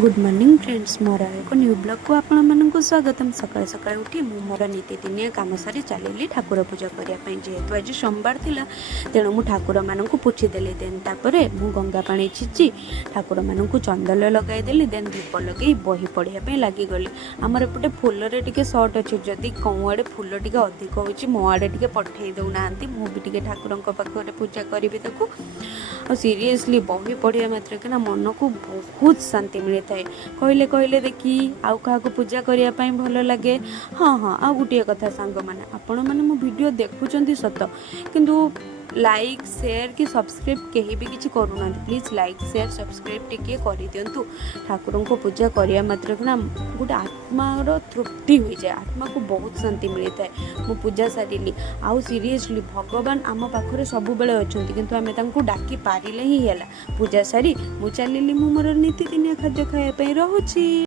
Good morning friends मोर एक new blog को आपण मानक स्वागतम। सकाळ सकाळ उठी मु मोर नीतिदिनिया काम सारी चलिली ठाकुर पूजा करने जेहेतु आज सोमवार थिला तेणु मु ठाकुर मानक पोछि देली। देन तापरे मु गंगा पानी छिची ठाकुर मानक चंदन लगाई देली। देन दीप लगे बही पढ़िया लगी गली। आमर एपटे फूल टे सर्ट अच्छे जदि कौ आड़े फूल टे अधिक हो मो आड़े टे पठे दौना मु भी टे ठाकुर पाखे पूजा करी और सीरियसली बही पढ़िया मात्र कि मन को बहुत शांति मिले थाए। कहले कहले देखी आउ क्या पूजा करने भल लगे। हाँ हाँ आ गोटे कथा सांग मैंने आपण मैंने मो वीडियो देखुं सत किंतु लाइक शेयर कि सब्सक्राइब कहीं भी किसी करूना। प्लीज लाइक शेयर सब्सक्राइब टिके कर दिंतु। ठाकुर को पूजा करने मात्र कि गोटे आत्मार तृप्ति हो जाए, आत्मा को बहुत शांति मिलता है। मु पूजा सारिली आउ सीरियसली भगवान आम पाखे सब बेले अच्छा किंतु आम डाकी पारे ही है। पूजा सारी मु चलिली मु मोर नीतिदिनिया खाद्य खायापी रहुछि।